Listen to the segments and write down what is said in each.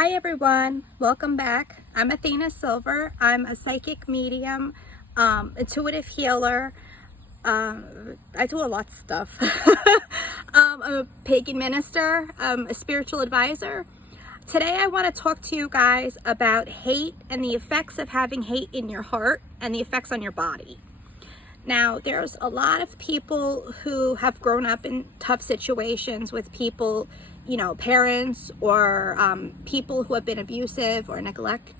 Hi everyone, welcome back. I'm Athena Silver. I'm a psychic medium, intuitive healer. I do a lot of stuff. I'm a pagan minister, a spiritual advisor. Today I want to talk to you guys about hate and the effects of having hate in your heart and the effects on your body. Now, there's a lot of people who have grown up in tough situations with people, parents or people who have been abusive or neglect.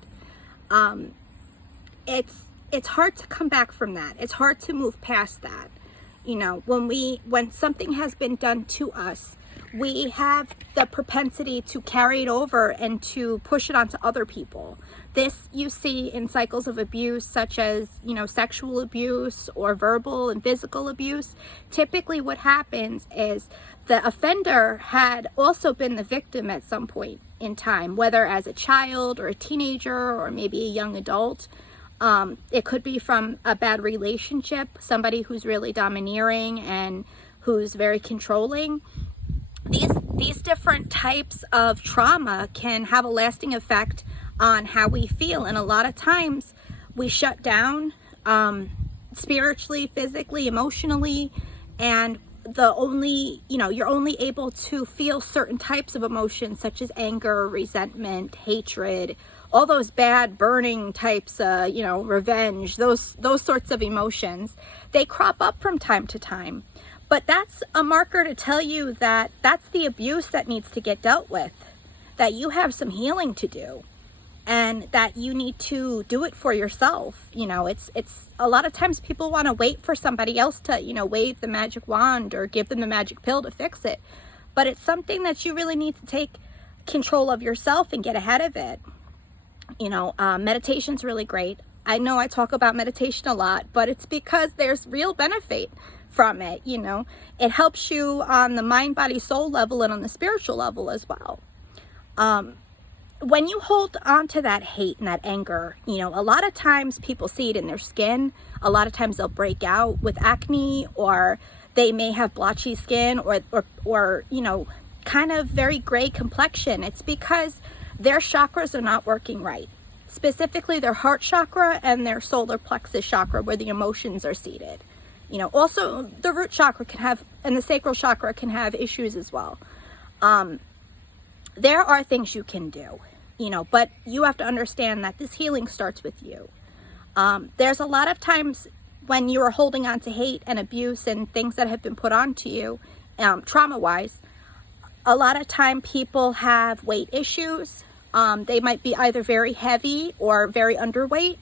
It's hard to come back from that. It's hard to move past that. When something has been done to us, we have the propensity to carry it over and to push it onto other people. This you see in cycles of abuse, such as, sexual abuse or verbal and physical abuse. Typically what happens is the offender had also been the victim at some point in time, whether as a child or a teenager or maybe a young adult. It could be from a bad relationship, somebody who's really domineering and who's very controlling. These different types of trauma can have a lasting effect on how we feel, and a lot of times we shut down spiritually, physically, emotionally, and you're only able to feel certain types of emotions such as anger, resentment, hatred, all those bad burning types, revenge, those sorts of emotions. They crop up from time to time. But that's a marker to tell you that that's the abuse that needs to get dealt with, that you have some healing to do, and that you need to do it for yourself. It's a lot of times people want to wait for somebody else to, wave the magic wand or give them the magic pill to fix it. But it's something that you really need to take control of yourself and get ahead of it. Meditation's really great. I know I talk about meditation a lot, but it's because there's real benefit from it. It helps you on the mind, body, soul level and on the spiritual level as well. When you hold on to that hate and that anger, a lot of times people see it in their skin. A lot of times they'll break out with acne, or they may have blotchy skin or kind of very gray complexion. It's because their chakras are not working right. Specifically their heart chakra and their solar plexus chakra, where the emotions are seated. Also the root chakra and the sacral chakra can have issues as well. There are things you can do, but you have to understand that this healing starts with you. There's a lot of times when you are holding on to hate and abuse and things that have been put onto you, trauma-wise, a lot of time people have weight issues. They might be either very heavy or very underweight.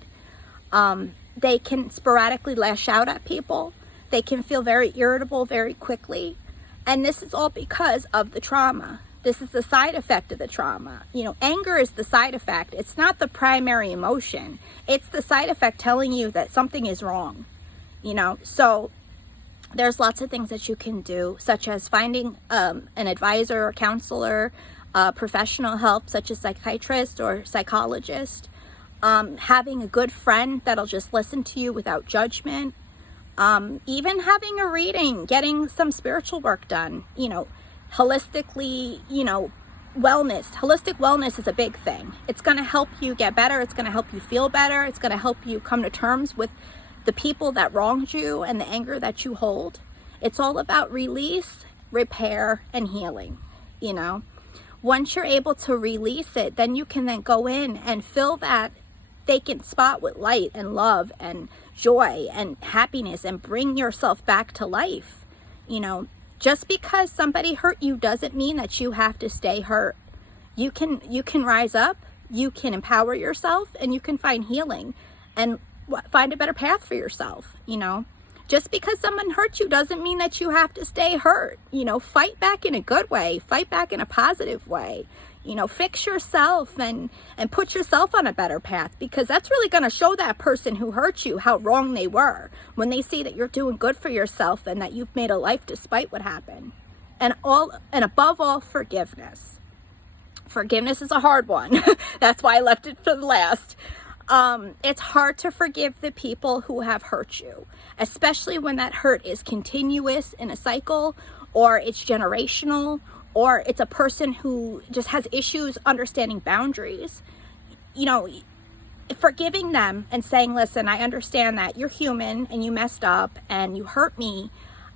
They can sporadically lash out at people. They can feel very irritable very quickly. And this is all because of the trauma. This is the side effect of the trauma. Anger is the side effect. It's not the primary emotion. It's the side effect telling you that something is wrong. So there's lots of things that you can do, such as finding an advisor or counselor, professional help such as psychiatrist or psychologist, having a good friend that'll just listen to you without judgment, even having a reading, getting some spiritual work done, holistically, wellness. Holistic wellness is a big thing. It's going to help you get better. It's going to help you feel better. It's going to help you come to terms with the people that wronged you and the anger that you hold. It's all about release, repair, and healing. Once you're able to release it, then you can then go in and fill that vacant spot with light and love and joy and happiness and bring yourself back to life. Just because somebody hurt you doesn't mean that you have to stay hurt. You can rise up, you can empower yourself, and you can find healing and find a better path for yourself. Just because someone hurt you doesn't mean that you have to stay hurt. Fight back in a good way, fight back in a positive way. Fix yourself and put yourself on a better path, because that's really going to show that person who hurt you how wrong they were when they see that you're doing good for yourself and that you've made a life despite what happened. And above all, forgiveness. Forgiveness is a hard one. That's why I left it for the last. It's hard to forgive the people who have hurt you, especially when that hurt is continuous in a cycle, or it's generational, or it's a person who just has issues understanding boundaries, you know, forgiving them and saying, listen, I understand that you're human and you messed up and you hurt me.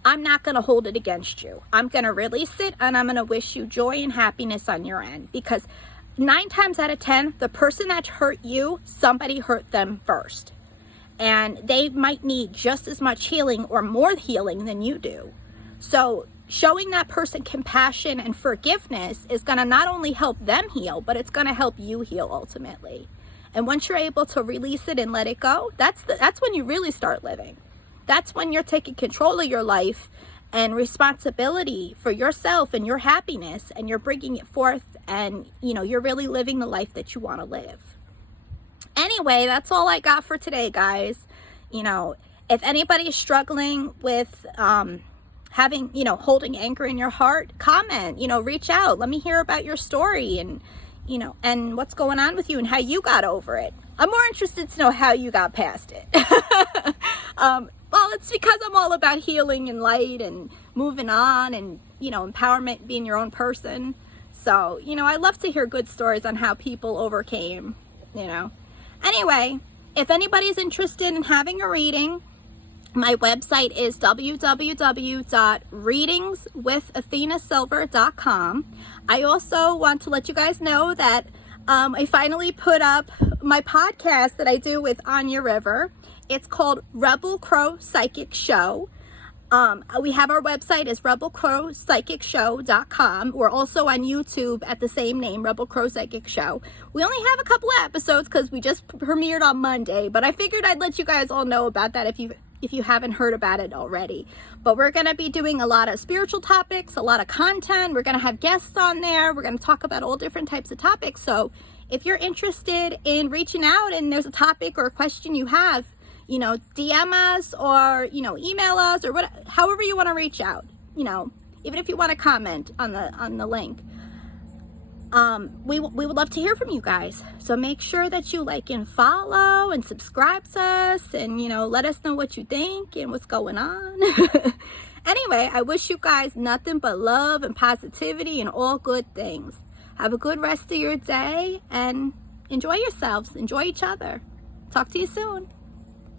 I'm not going to hold it against you. I'm going to release it, and I'm going to wish you joy and happiness on your end, because 9 times out of 10, the person that hurt you, somebody hurt them first. And they might need just as much healing or more healing than you do. So showing that person compassion and forgiveness is going to not only help them heal, but it's going to help you heal ultimately. And once you're able to release it and let it go, that's when you really start living. That's when you're taking control of your life and responsibility for yourself and your happiness, and you're bringing it forth, and you're really living the life that you want to live. Anyway, that's all I got for today, guys. If anybody's struggling with having, holding anger in your heart, comment, reach out. Let me hear about your story and what's going on with you and how you got over it. I'm more interested to know how you got past it. Well, it's because I'm all about healing and light and moving on and, empowerment, being your own person. So, I love to hear good stories on how people overcame, Anyway, if anybody's interested in having a reading, my website is www.readingswithathenasilver.com. I also want to let you guys know that I finally put up my podcast that I do with Anya River. It's called Rebel Crow Psychic Show. We have our website is rebelcrowpsychicshow.com. We're also on YouTube at the same name, Rebel Crow Psychic Show. We only have a couple of episodes because we just premiered on Monday, but I figured I'd let you guys all know about that if you haven't heard about it already. But we're going to be doing a lot of spiritual topics, a lot of content. We're going to have guests on there. We're going to talk about all different types of topics. So if you're interested in reaching out and there's a topic or a question you have, DM us or, email us or however you want to reach out, even if you want to comment on the link. We would love to hear from you guys. So make sure that you like and follow and subscribe to us and, let us know what you think and what's going on. Anyway, I wish you guys nothing but love and positivity and all good things. Have a good rest of your day and enjoy yourselves. Enjoy each other. Talk to you soon.